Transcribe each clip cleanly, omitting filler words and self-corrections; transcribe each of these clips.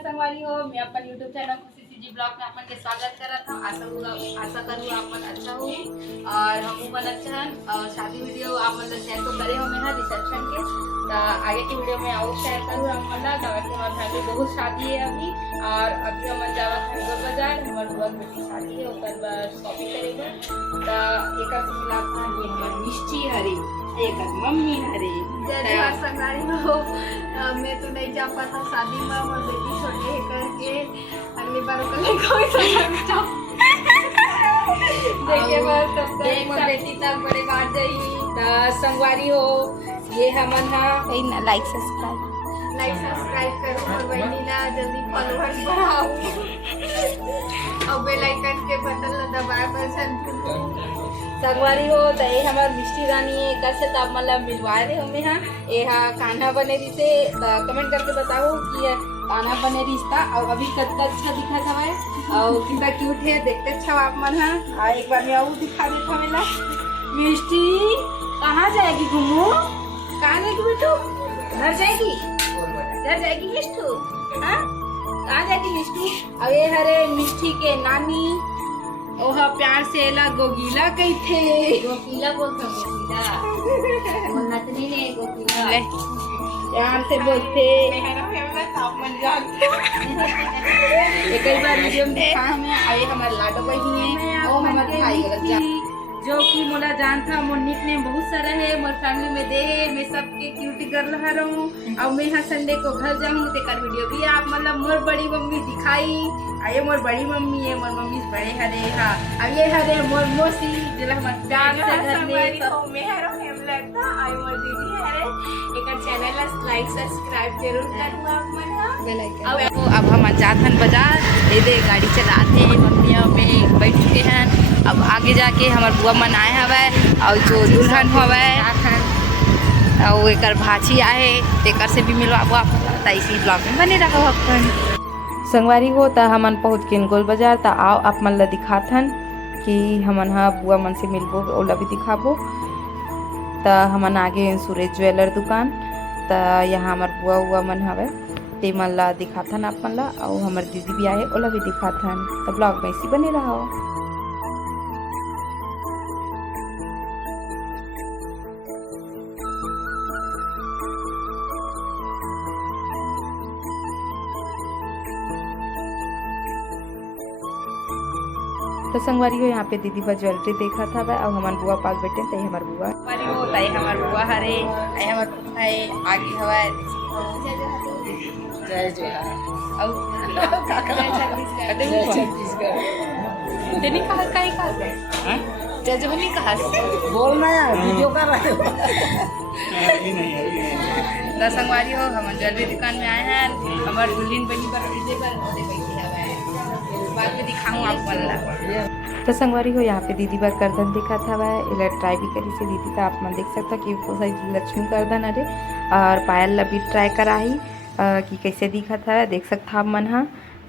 संगवारी हो, मैं अपन YouTube चैनल खुशी सीजी ब्लॉग में अपन के स्वागत करत हूं। आशा करूँ अपन अच्छा हो और हम अपन अच्छा हन। और शादी वीडियो आप मतलब शेयर तो करे हो मैं रिसेप्शन के, तो आगे की वीडियो में और शेयर करूँ। हम मतलब गाँव के हमारे फैमिली बहुत शादी है अभी, और अभी हम जावा खंडवा बाजार हमारे बुआ बेटी शादी है ओकर शॉपिंग करेंगे। तो एक खिलाफ ये हमार मिष्टी हरी, एक मम्मी हरी संगारी हो। मैं तो नहीं जा पाता शादी में, और बेटी छोटे है करके अगली बार देखिए बस तब तक बेटी तक बड़े बात जाई। संगवारी हो ये हमन हा लाइक सब्सक्राइब करो और बहनी ना जल्दी फॉलोअर्स बढ़ाओ और बेल आइकन के बटन ला दबाए पर संगवारी हो। तो ये हमार मिष्टी रानी है कैसे तो आप मतलब मिलवाए रहे हमें हाँ ये कान्हा बने रिश्ते। कमेंट करके बताओ कि ये कान्हा बने रिश्ता और अभी कितना अच्छा दिखा था भाई और कितना क्यूट है, देखते अच्छा आप मन हाँ। एक बार मैं और दिखा देता मेला मिष्टी कहाँ जाएगी घूमू, कहाँ जाएगी बेटू, घर जाएगी मिष्टू हाँ कहाँ जाएगी मिष्टू। अब ये हरे मिष्टी के नानी ओहा प्यार से एला गोगीला कही थे, गोगीला बोलते गोगीला वो नतनी ने गोगीला प्यार से बोलते। कई बार वीडियो में दिखा हमें आए हमारे लाडो बही है और हमारे भाई गलत जो कि मोला जान था मोर निक ने बहुत सारा है मोर फैमिली में दे है। मैं सबके क्यूटी गर्ल रहूं और मैं यहाँ संडे को घर जाऊँ ते कर वीडियो भी आप मतलब मोर बड़ी मम्मी दिखाई आये मोर बड़ी मम्मी है, मोर मम्मी बड़े हरे हाँ। अब ये हरे मोर मोसी जिला हमारे प्यार से घर में सब मैं हरो फेमलेट था आई मोर दीदी हरे एक चैनल लाइक सब्सक्राइब जरूर करना आप मन बेल आइकन। अब हम जाथन बाजार ये दे गाड़ी चलाते हैं मम्मी में बैठ चुके हैं। अब आगे जाके हमारे बुआ मन आए हवे और जो दुल्हन हवे और एक भाची आए तेकर से भी मिलवाबो आप इसी ब्लॉग में बने रहो अपन। संगवारी हो तो हमन पहुँच गए गोल बाजार। तो आओ आप मन ला दिखाथन कि हमन हाँ बुआ मन से मिलबो ओला भी दिखाबो। तो हमन आगे सुरेश ज्वेलर दुकान तो यहाँ हमार बुआ हुआ मन हवे ते मन ला दिखाथन आप मन ला और हमार दीदी भी आए ओला भी दिखाथन। तो ब्लॉग में इसी बने रहो। तो संगवारी हो यहाँ पे दीदी बा ज्वेलरी देखा था वह और हमार बुआ पास बैठे थे हमार बुआ संगवारी हो ताई हमार बुआ हरे आई हमार पुता है आगे हवा जय जोहार तेनी कहा काई कहा हां जय जो नहीं कहा बोलना यार वीडियो कर रहे हो। तो संगवारी हो हम ज्वेलरी दुकान में आए हैं हमार दुल्हन बनी पर डीजे पर बैठी है बाद में दिखाऊं आप वाला। तो संगवारी हो यहाँ पे दीदी बार करदन दिखा था वह इला ट्राई भी करी से दीदी का आप मन देख सकता कि वो सारी लक्ष्मी करदन अरे और पायल ला भी ट्राई कराई कि कैसे दिखा था देख सकता आप मन हाँ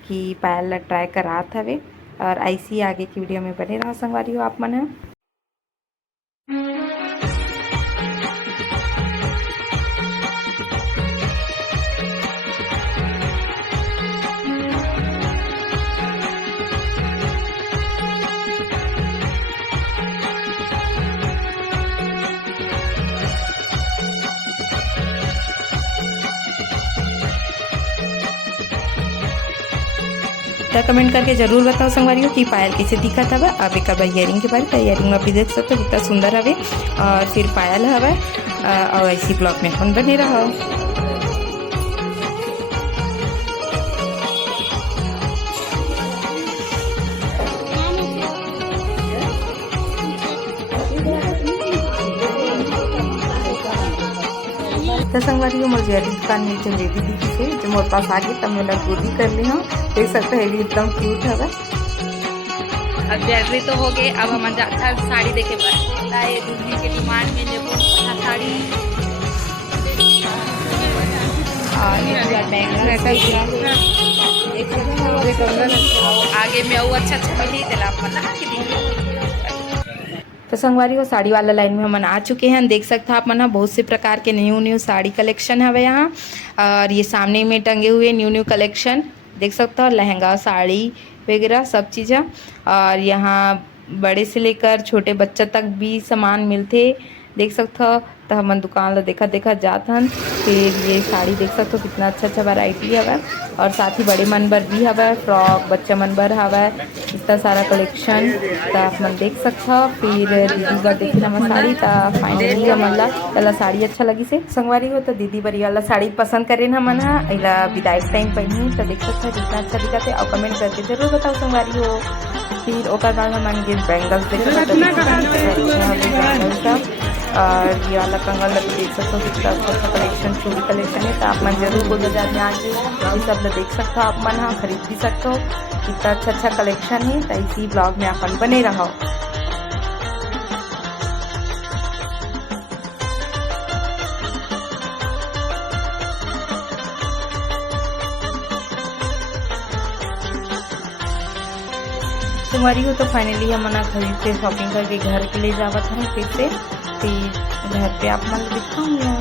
कि पायल ला ट्राई करा था वे। और ऐसी आगे की वीडियो में बने रहा संगवारी हो आप मन हाँ। तो कमेंट करके जरूर बताओ संगवारी हो कि पायल कैसे दिखा था। अब एक बार इयरिंग के बारे तो इयरिंग में भी देख सकते हो कितना सुंदर हवे और फिर पायल हवे और ऐसी ब्लॉग में अपन बने रहो। तो संगवारी हो मोर ज्वेलरी दुकान में जो लेडी दिखी से जो मोर पास आ गई तब मैं गोदी कर ली हूँ देख सकते हैं एकदम क्यूट है। अब ज्वेलरी तो हो गए अब हम जाता साड़ी देखे बस ये दुल्हन के डिमांड में लेबो साड़ी आगे में और अच्छा मिली दिला। तो संगवारी हो साड़ी वाला लाइन में हम आ चुके हैं। देख सकते हैं आप मन बहुत से प्रकार के न्यू साड़ी कलेक्शन है यहाँ और ये सामने में टंगे हुए न्यू कलेक्शन देख सकते हो लहंगा साड़ी वगैरह सब चीज़ है। और यहाँ बड़े से लेकर छोटे बच्चा तक भी सामान मिलते देख सकते हो। तो हमन दुकान ला देखा जात हन। फिर ये साड़ी देख सकते हो कितना अच्छा वैरायटी हवै। और साथ ही बड़े मन बर भी हवै, फ्रॉक बच्चा मन बर हवै, इतना सारा कलेक्शन तो आप मन देख सकते हो। फिर दीदी बर देखे हम साड़ी तो फाइनली हमन ला साड़ी अच्छा लगी से संगवारी हो। तो दीदी बर वाला साड़ी पसंद करे हमन हा एला विदाई टाइम पहनी तो देख सकते हो कितना अच्छा दिखा थे। और कमेंट करके जरूर बताओ संगवारी हो। फिर ओकर बाद हमन गे बैंगल्स और ये वाला कंगन भी देख सकते हो कितना अच्छा कलेक्शन, चूड़ी कलेक्शन है। तो आप मन जरूर गोल बाजार में आके ये सब देख सकते हो, आप मन हाँ खरीद भी सकते हो। कितना अच्छा कलेक्शन है। तो इसी ब्लॉग में अपन बने रहो। तुम्हारी हो तो फाइनली हम मना खरीद के शॉपिंग करके घर के लिए जावत हैं। फिर से घर पे आप मन दिखाऊंगा।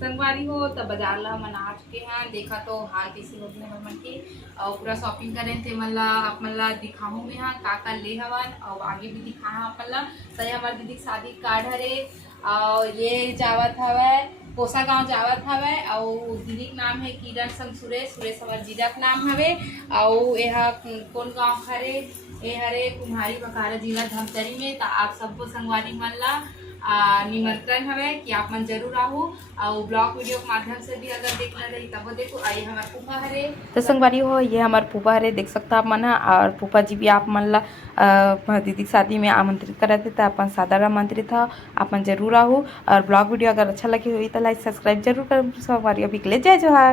संगवारी हो तो बाजार ला मन आ चुके हैं। देखा तो हाल कैसे होते हैं मन के और पूरा शॉपिंग करें थे मन ला आप मन ला दिखाऊँ में हाँ का ले हवन और आगे भी दिखाया अपन ला। सही हमारे दीदी शादी कार्ड हरे और ये जावत हवै कोसा गांव जावत हवै। और दीदी के नाम है किरण संग सुरेश हमारे जीजा के नाम हवे। और यह कौन गांव हरे ये हरे कुम्हारी बकारा जिला धमतरी में। तो आप सबको संगवारी मन ला निमंत्रण हवे कि आप मन जरूर आहू। और ब्लॉग वीडियो के माध्यम से भी अगर देखना रही तब देखो। आई हमारे फूफा हरे तो संगवारी हो ये हमारे फूफा हरे देख सकता आप मन। और फूफा जी भी आप मन ला दीदी की शादी में आमंत्रित करे थे। तो अपन सादर आमंत्रित था आप मन जरूर आहू। और ब्लॉग वीडियो अगर अच्छा लगे हुई तो लाइक सब्सक्राइब जरूर कर संगवारी। अभी के लिए जय जोहार।